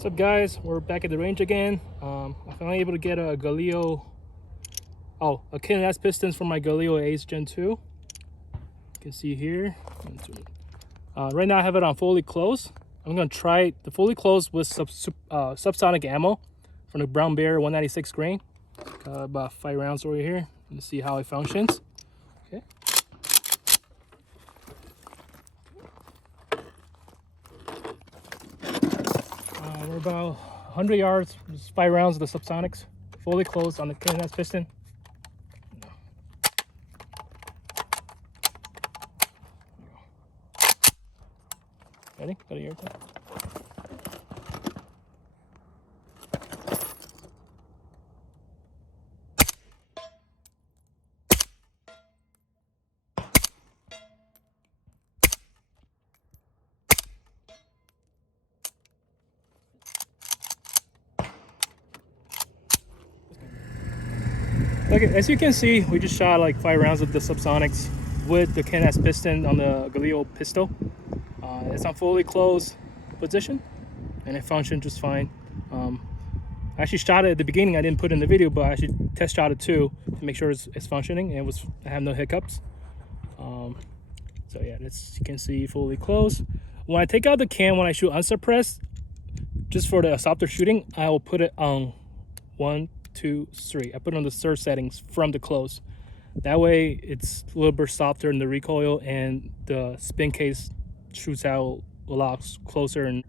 What's up, guys? We're back at the range again. I'm finally able to get a KNS Pistons for my Galil Ace Gen2. You can see here. Right now I have it on fully closed. I'm gonna try the fully closed with subsonic ammo from the Brown Bear 196 grain. Got about 5 rounds over here. Let's see how it functions. Okay. We're about 100 yards, just 5 rounds of the subsonics, fully closed on the KNS Piston. Ready? Got a airtime. Okay, as you can see, we just shot like 5 rounds of the subsonics with the KNS Piston on the Galil pistol. It's on fully closed position, and it functioned just fine. I actually shot it at the beginning. I didn't put it in the video, but I actually test shot it too to make sure it's functioning, and I have no hiccups. So yeah, you can see fully closed. When I take out the cam, when I shoot unsuppressed, just for the softer shooting, I will put it on 1, 2, 3. I put it on the third settings from the close. That way it's a little bit softer in the recoil, and the spin case shoots out a lot closer. And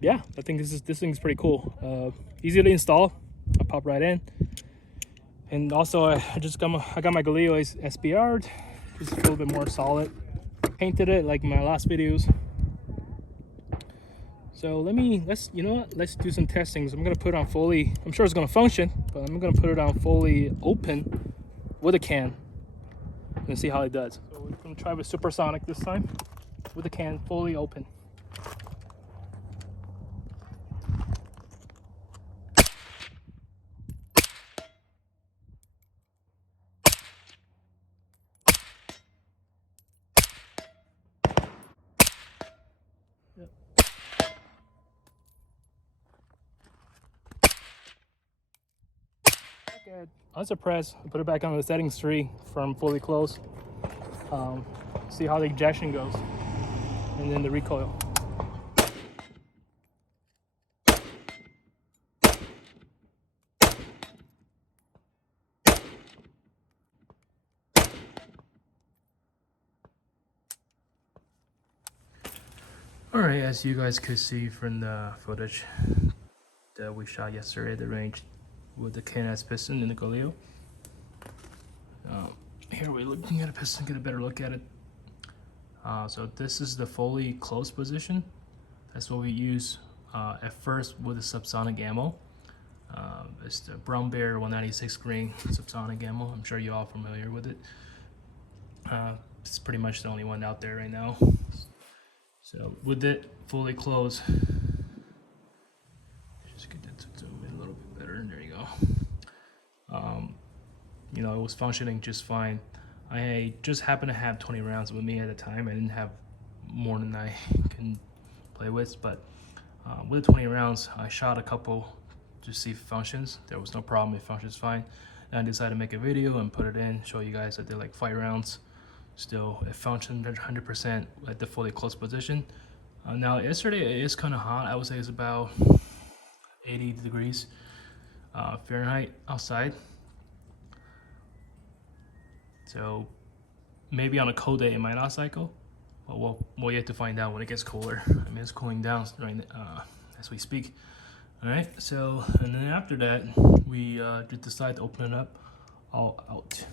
yeah, I think this thing's pretty cool. Easy to install. I pop right in. And also I got my Galil Ace SBR, just a little bit more solid. Painted it like my last videos. So let's do some testings. I'm gonna put it on fully, I'm sure it's gonna function, but I'm gonna put it on fully open with a can and see how it does. So we're gonna try with supersonic this time with the can fully open. Yep. Good. Unsuppressed. Put it back on the settings 3 from fully closed. See how the ejection goes, and then the recoil. Alright, as you guys could see from the footage that we shot yesterday at the range with the KNS Piston in the Galil. Here we're looking at a piston, get a better look at it. So this is the fully closed position. That's what we use at first with the subsonic ammo. It's the Brown Bear 196 grain subsonic ammo. I'm sure you're all familiar with it. It's pretty much the only one out there right now. So with it fully closed, just get that to zoom in a little bit better. There you go. You know, it was functioning just fine. I just happened to have 20 rounds with me at the time. I didn't have more than I can play with, but with the 20 rounds, I shot a couple to see if it functions. There was no problem, it functions fine. And I decided to make a video and put it in, show you guys I did like 5 rounds. Still, it functioned 100% at the fully closed position. Now, yesterday it is kind of hot. I would say it's about 80 degrees Fahrenheit outside. So maybe on a cold day it might not cycle, but we'll yet to find out when it gets cooler. I mean, it's cooling down right as we speak. All right. So, and then after that, we just decided to open it up all out.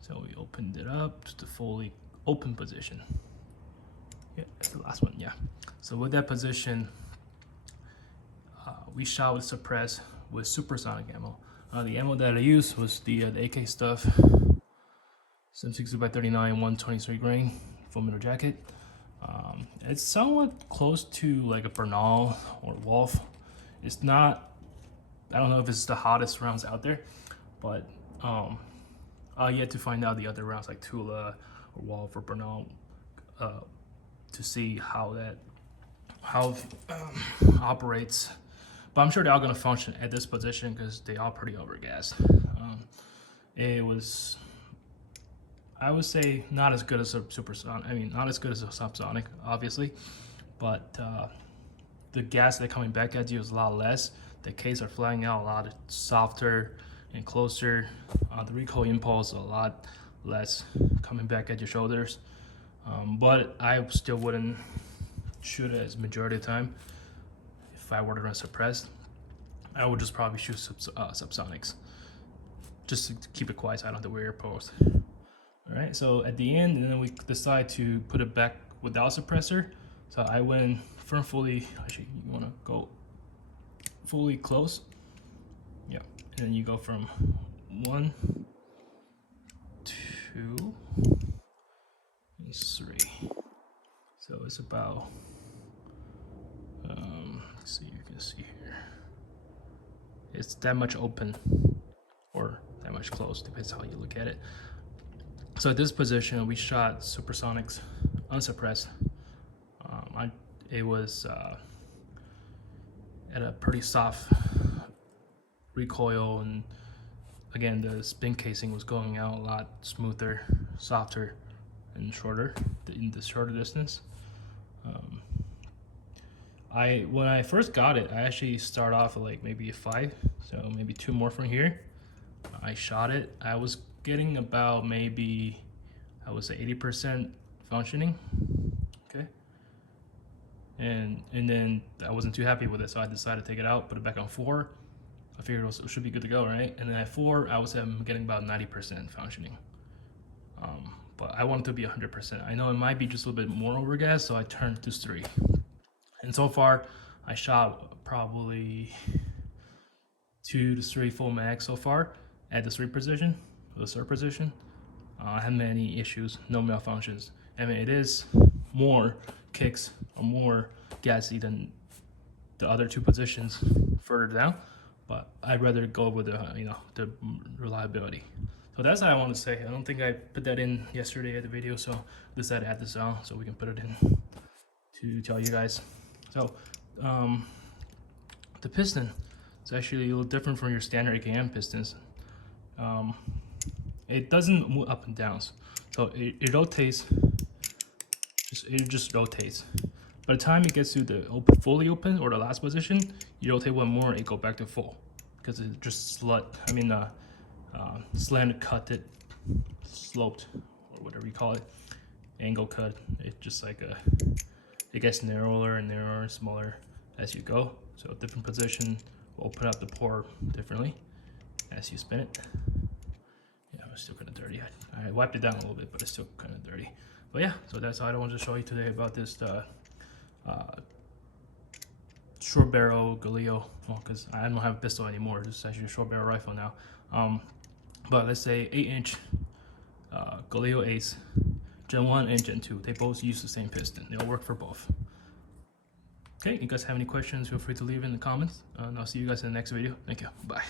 So we opened it up to the fully open position. Yeah, that's the last one. Yeah. So with that position, we shot with suppressed with supersonic ammo. The ammo that I used was the AK stuff, 760x39, 123 grain, full metal jacket. It's somewhat close to like a Bernal or Wolf. It's not, I don't know if it's the hottest rounds out there, but I'll yet to find out the other rounds like Tula or Wolf or Bernal to see how operates. But I'm sure they're all gonna function at this position because they are pretty overgassed. It was, I would say, not as good as a supersonic. I mean, not as good as a subsonic, obviously, but the gas that's coming back at you is a lot less. The case are flying out a lot softer and closer. The recoil impulse a lot less coming back at your shoulders. But I still wouldn't shoot it as majority of the time. If I were to run suppressed, I would just probably shoot subsonics, just to keep it quiet so I don't have to wear earphones. All right, so at the end, and then we decide to put it back without suppressor. So I went from fully, actually you wanna go fully close. Yeah, and then you go from 1, 2, and 3. So it's about, let's see, you can see here. It's that much open or that much close, depends how you look at it. So at this position, we shot supersonics unsuppressed. It was at a pretty soft recoil, and again, the spin casing was going out a lot smoother, softer, and shorter in the shorter distance. When I first got it, I actually started off at like maybe a 5, so maybe 2 more from here. I shot it. I was getting about maybe, I would say 80% functioning. Okay. And then I wasn't too happy with it, so I decided to take it out, put it back on 4. I figured it should be good to go, right? And then at 4, I was getting about 90% functioning. But I wanted to be 100%. I know it might be just a little bit more overgas, so I turned to 3. And so far, I shot probably 2 to 3 full mags so far at the 3 position, the third position. I haven't had any issues, no malfunctions. I mean, it is more kicks or more gassy than the other 2 positions further down, but I'd rather go with the reliability. So that's what I want to say. I don't think I put that in yesterday at the video, so I decided to add this on so we can put it in to tell you guys. So the piston is actually a little different from your standard AKM pistons. It doesn't move up and down, so it rotates. It just rotates. By the time it gets to the fully open or the last position, you rotate one more, it go back to full, because it just slanted cut it, sloped, or whatever you call it, angle cut. It's just like it gets narrower and narrower and smaller as you go. So a different position will open up the pore differently as you spin it. Yeah, it's still kind of dirty. I wiped it down a little bit, but it's still kind of dirty. But yeah, so that's all I wanted to show you today about this short barrel Galil. Well, because I don't have a pistol anymore. This is actually a short barrel rifle now. But let's say 8-inch Galil Ace Gen1 and Gen2. They both use the same piston. They'll work for both. Okay, you guys have any questions, feel free to leave in the comments. And I'll see you guys in the next video. Thank you. Bye.